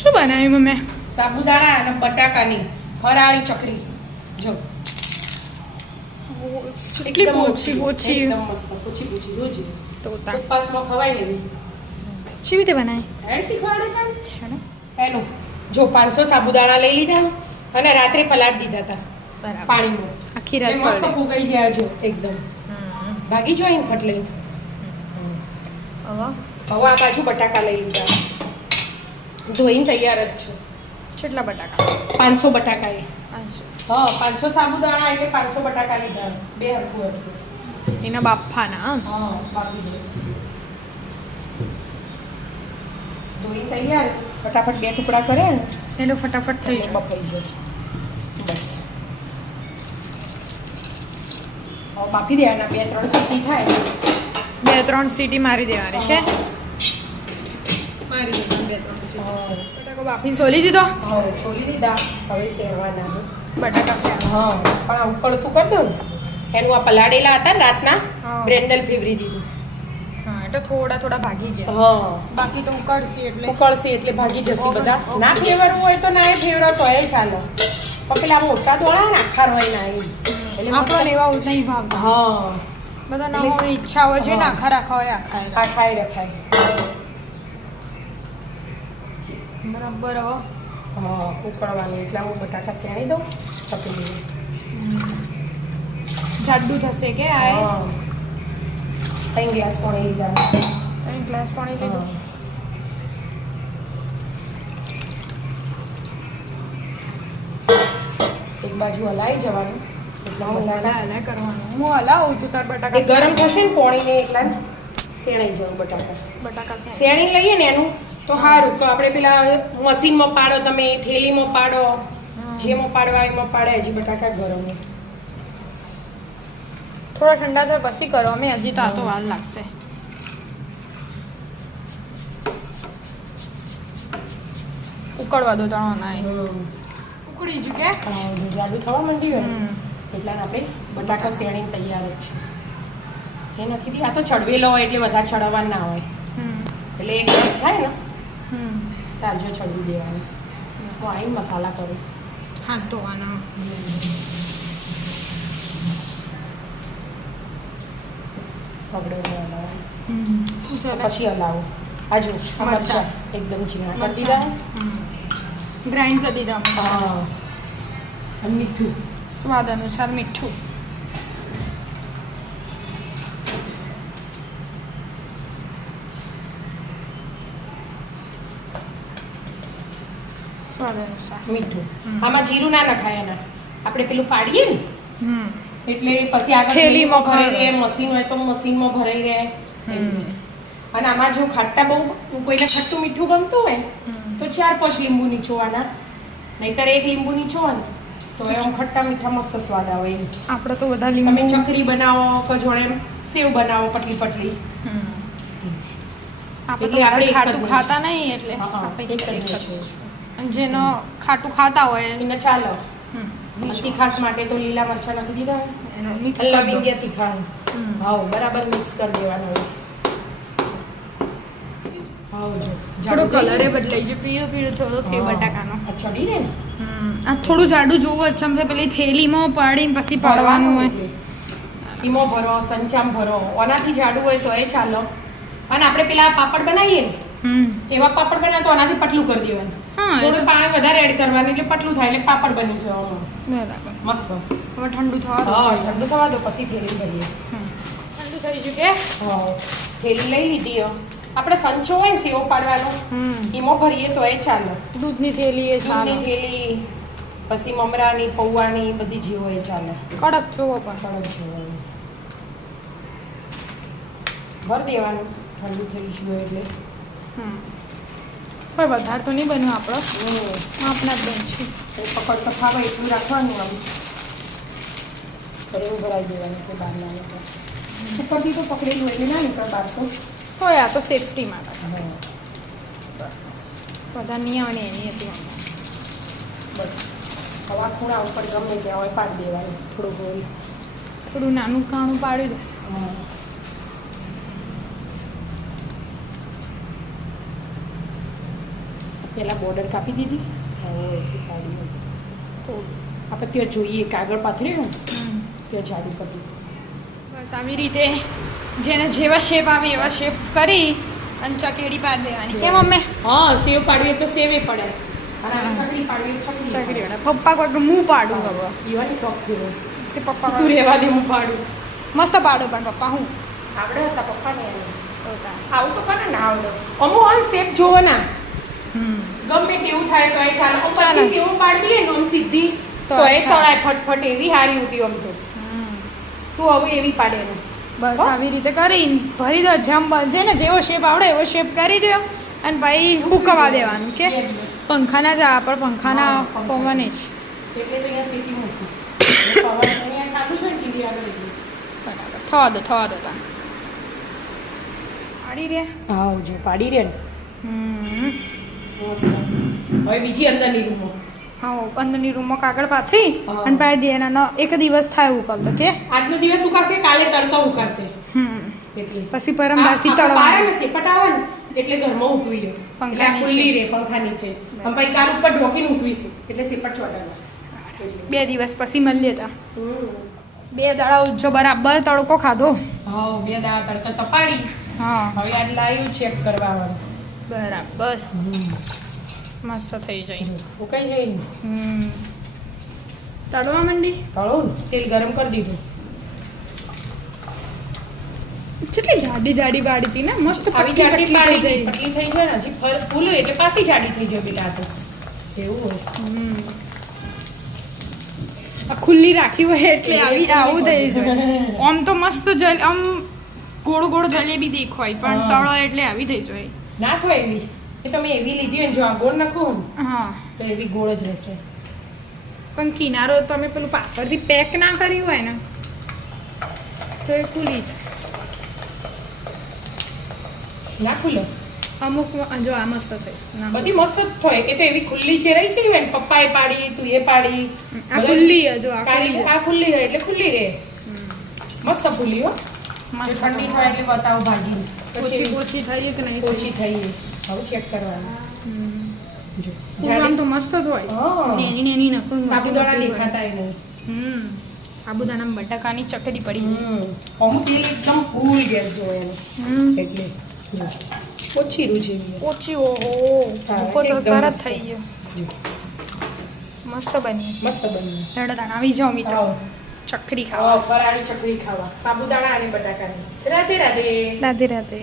શું બનાવ્યું મમ્મી? સાબુદાણા અને બટાકાની ફરાળી ચકરી. જો કેટલી પોચી પોચી એકદમ મસ્ત પોચી પોચી રોજી તો ઉપવાસમાં ખવાય ને એવી. કેવી રીતે બનાવી? હેડ શીખવાડે કામ હેડો. હેલો જો 500 સાબુદાણા લઈ લીધા અને રાત્રે પલાળી દીધા હતા બરાબર. પાણીમાં. આખી એ રાત મસ્ત પલળે. ફૂગાઈ જાય જો એકદમ ભાગી જોઈને ફટ લઈને. હવે હવે આ બાજુ બટાકા લઈ લીધા ધોઈને તૈયાર જ છે. કેટલા બટાકા? 500 બટાકા એ 500. હા 500 સાબુદાણા એટલે 500 બટાકા લીધા બે હરખું હતું. એના બાફાના આમ? હા બાફી દે ધોઈને તૈયાર ફટાફટ 2 ટુકડા કરે એનો ફટાફટ થઈ જાય. બફાઈ જાય બસ. હવે બાફી દેવાના 2-3 સીટી થાય 2-3 સીટી મારી દેવાની છે. મારી દેવાની 2-3 સીટી. બટાકો બાફી સોલી દીધો. હવે છોલી દીધા હવે શેરવાના. બટાકા છે. હા પણ આ ઉકળતું કરી દઉં એનું આ પલાળેલા હતા ને રાતના હા. બ્રેન્ડલ ફેવરી દીધું. હા એટલે થોડા થોડા ભાગી જાય. હા બાકી તો ઉકળશે એટલે ઉકળશે એટલે ભાગી જશે બધા. ના ફેવરવું હોય તો ના એ ફેવરો તો એ ચાલે પણ પેલા મોટા દોડા ને આખા હોય ના એ એટલે આપણને એવા નહીં ભાવતા. હા બધા ના હોય ઈચ્છા હોય છે ને હા. આખા રાખવા હોય આખા રાખવા. આખાય રખાય. બરાબર. હવે હા ઉકળવાની એટલે હું બટાકા શેણી દઉં તપેલી. જાડું થશે કે આ હા 3 ગ્લાસ પાણી લીધા. 3 ગ્લાસ પાણી લીધું. હા. એક બાજુ હલાઈ જવાનું એટલે બટાકા હલા કરવાનું. હું હલાવું તું તાર બટાકા એ ગરમ થશે ને પાણીને એટલા શેણાઈ જવું બટાકા. બટાકા છે. શેણી લઈએ ને એનું તો સારું તો આપણે પેલા મશીનમાં પાડો તમે થેલીમાં પાડો જેમાં પાડવા એમાં પાડે હજી બટાકા ગરમ હોય. થોડા ઠંડા થાય પછી કરો. અમે હજી તો આ તો વાર લાગશે. ઉકળવા દો તણો ના ઉકળી જુ કે જાડું થવા માંડી હોય હમ. એટલે આપણે બટાકા શેણીને તૈયાર જ છે. એ નથી બી આ તો ચડવેલો હોય એટલે બધા ચડવા ના હોય એટલે એક રસ થાય ને તાજો ચડવી દેવાની. હું આવીને મસાલા કરું. હાથ ધોવાના. પગડો હલાવો ચાલે. પછી હલાવો. આ જો આ મરચાં. મરચાં એકદમ ઝીણા કરી દીધા. ગ્રાઇન્ડ કરી દીધા. હા અને મીઠું સ્વાદ અનુસાર મીઠું. સ્વાદ અનુસાર મીઠું. હમ. આમાં જીરું ના નખાય એના આપણે પેલું પાડીએ ને એટલે પછી આગળ થેલીમાં ભરાઈ ભરાય. રહે મશીન હોય તો મશીનમાં ભરાઈ રહે એટલે. અને આમાં જો ખાટા બહુ કોઈને ખટ્ટું મીઠું ગમતું હોય ને તો 4-5 લીંબુ નીચોવાના નહીતર 1 લીંબુ નીચો ને તો એમ ખટ્ટા મીઠા મસ્ત સ્વાદ આવે એમ. આપણે તો બધા તમે લીંબુ ચકરી બનાવો કે જોડે સેવ બનાવો પટલી પટલી આપણે તો એટલે આપણે બધા એક જ ખાટું નહીં ખાતા નહીં એટલે હા, હા, આપણે એક જ એક જ. છે. અને જેનો ખાટું ખાતા હોય એને ચાલો હમ. તીખાસ માટે તો લીલા મરચાં નાખી દીધા એનો મિક્સ લવિંગ ગયા તીખા હમ. હા બરાબર મિક્સ કરી દેવાનું હોય. હા જો થોડો જાડું કલર થઈ બદલાઈ જાય પીળો પીળો થોડો થયો હા. બટાકાનો. આ ચડી રહે ને આ થોડું જાડું જોવું ચમચે પેલી થેલીમાં પાડીને પછી પાડવાનું હોય. એટલે. ઈમો ભરો સંચામ ભરો ઓનાથી જાડું હોય તો એ ચાલો. અને આપણે પેલા પાપડ બનાવીએ ને એવા પાપડ બનાવે તો આનાથી પતલું કરી દેવાનું. હા એ થોડું તો પાણી વધારે એડ કરવાનું એટલે પતલું થાય એટલે પાપડ બની જવાનું બરાબર. મસ્ત. હવે ઠંડુ થવા દો. હા ઠંડુ થવા દો પછી થેલી ભરીએ. ઠંડુ થઈ ગયું કે હા થેલી લઈ લીધી હો. આપણે સંચો હોય ને સેવો પાડવાનો ઈમો ભરીએ તો એ ચાલે. દૂધની થેલી એ ચાલે. દૂધની થેલી પછી મમરાની પૌવાની બધી જે હોય એ ચાલે. કડક જોવો પણ. કડક જોવાનું ભર દેવાનું ઠંડુ થઈ ગયું એટલે. કોઈ વધારે તો નહીં બન્યું આપણો આપના જ બનશે. એ પકડ તો ખાવા એટલું રાખવાનું આમ એવું ભરાઈ દેવાનું કે બહાર ના નીકળે. ઉપરથી તો પકડેલું એટલે ના નીકળે બહાર તો. હોય આ તો સેફટી માટે. હા બધા નહીં આવવાની એની હતી આમાં. બસ હવા ખૂણા ઉપર ગમે ત્યાં હોય પાડી દેવાનું થોડું ગોળ. થોડું નાનું કાણું પાડી દો. હા પહેલાં બોર્ડર કાપી દીધી હવે એથી પાડીએ તો આપણે ત્યાં જોઈએ કાગળ પાથરીએ ને ત્યાં જાડી પર દીધું. બસ આવી રીતે જેને જેવા શેપ આવે એવા શેપ કરી અને ચકેડી પાડી દેવાની કેમ મમ્મી હા સેવ પાડવી હોય તો સેવે પડે અને હવે ચકડી પાડવી હોય તો ચકડી ચકેડી વાળા પપ્પા કોઈ કે હું પાડું હવે પીવાની શોખ થયો કે પપ્પા તું રહેવા દે હું પાડું મસ્ત પાડો પણ પપ્પા હું આવડે હતા પપ્પાને આવું તો કોને ના આવડે અમુક ઓન શેપ જોવો ના ગમે તેવું થાય તો એ ચાલે ચાલે. પછી સેવ પાડવી હોય ને આમ સીધી તો તો એ ચાલે. તળાય ફટફટ એવી હારી ઉઠી આમ તો તું હવે એવી પાડે ને બસ આવી રીતે કરી ભરી દો જેમ જેને જેવો શેપ આવડે એવો શેપ કરી દો અને ભાઈ હુકવા દેવાનું કે પંખાના જ આપણે પંખાના પવને જ એટલે તો અહીંયા સીટી મૂકી પવન અહીંયા ચાલુ છે ને ટીવી આગળ એટલે બરાબર થવા દો તા પાડી રે હા જો પાડી રે ને હવે બીજી અંદરની રૂમો હા અંદરની રૂમમાં કાગળ પાથરી હા. અને પાડી દે એના એક દિવસ થાય ઉકલતો કે આજનો દિવસ ઉકાશે કાલે તડકા ઉકાશે એટલે પછી પરમ દાડથી બારે તળવાનું ને સેપટ આવે ને એટલે ઘરમાં ઉકવી દો પંખા એટલે આ ખુલ્લી રે પંખા નીચે અને પછી કાર ઉપર ઢોકીને ઉકવીશું એટલે સેપટ ચોટાડવા 2 દિવસ પછી મળીએ તા 2 દાડા જો બરાબર તડકો ખાધો હા 2 દાડા તડકા તપાડી હા હવે આ લાઈવ ચેક કરવા આવવાનું બરાબર મસ્ત થઈ જાય ઉકાઈ જાય ને તળવા માંડી તળો ને તેલ ગરમ કરી દીધું કેટલી જાડી જાડી વાડી હતી ને મસ્ત આવી પતલી જાડી પતલી પાડી થઈ પતલી થઈ જાય ને હજી ફૂલ એટલે પાછી જાડી થઈ જાય પેલા તો એવું હોય આ ખુલ્લી રાખી હોય એટલે એ આવી આવું થઈ ખુલ્લી જાય આમ તો મસ્ત આમ ગોળ ગોળ જલેબી દેખાય પણ હા. તળો એટલે આવી થઈ જાય ના તો એવી એ તમે એવી લીધી હોય ને જો આ ગોળ નાખો ને હા તો એવી ગોળ જ રહેશે પણ કિનારો તમે પેલું પાછળથી પેક ના કર્યું હોય ને તો એ ખુલી જાય ના ખુલ્લો અમુક જો આ મસ્ત થઈ ના બધી મસ્ત જ થાય એ તો એવી ખુલ્લી છે રહી છે ને પપ્પાએ પાડી તું એ પાડી આ ખુલ્લી હે, જો આ કાળી ખુલ્લી આ ખુલ્લી રહે એટલે ખુલ્લી રહે મસ્ત ખુલ્લી હો મસ્ત ઠંડી થાય એટલે બતાવો ભાજી ઓછી પછી ઓછી થઈ કે નહીં ઓછી થઈ હવે ચેક કરવાનું જો આમ તો મસ્ત જ હોય હા. નેની નેની નકર મોટી સાબુદાણા મોટી હોય. દેખાતા નહીં સાબુદાણા બટાકાની ચકરી પડી અમુક તેલ એકદમ ફૂલ ગેસ જોઈએ એનો એટલે જો. ઓછી રૂચેવી ઓછી ઓહો હા, ભૂકો તો એકદમ તરત મસ્ત. થઈ ગયો મસ્ત બની મસ્ત બની લડદાણા આવી જાઓ મિત્રો આવો. ચકરી ખાવા ફરાળી ચકરી ખાવા સાબુદાણા અને બટાકાની રાધે રાધે રાધે રાધે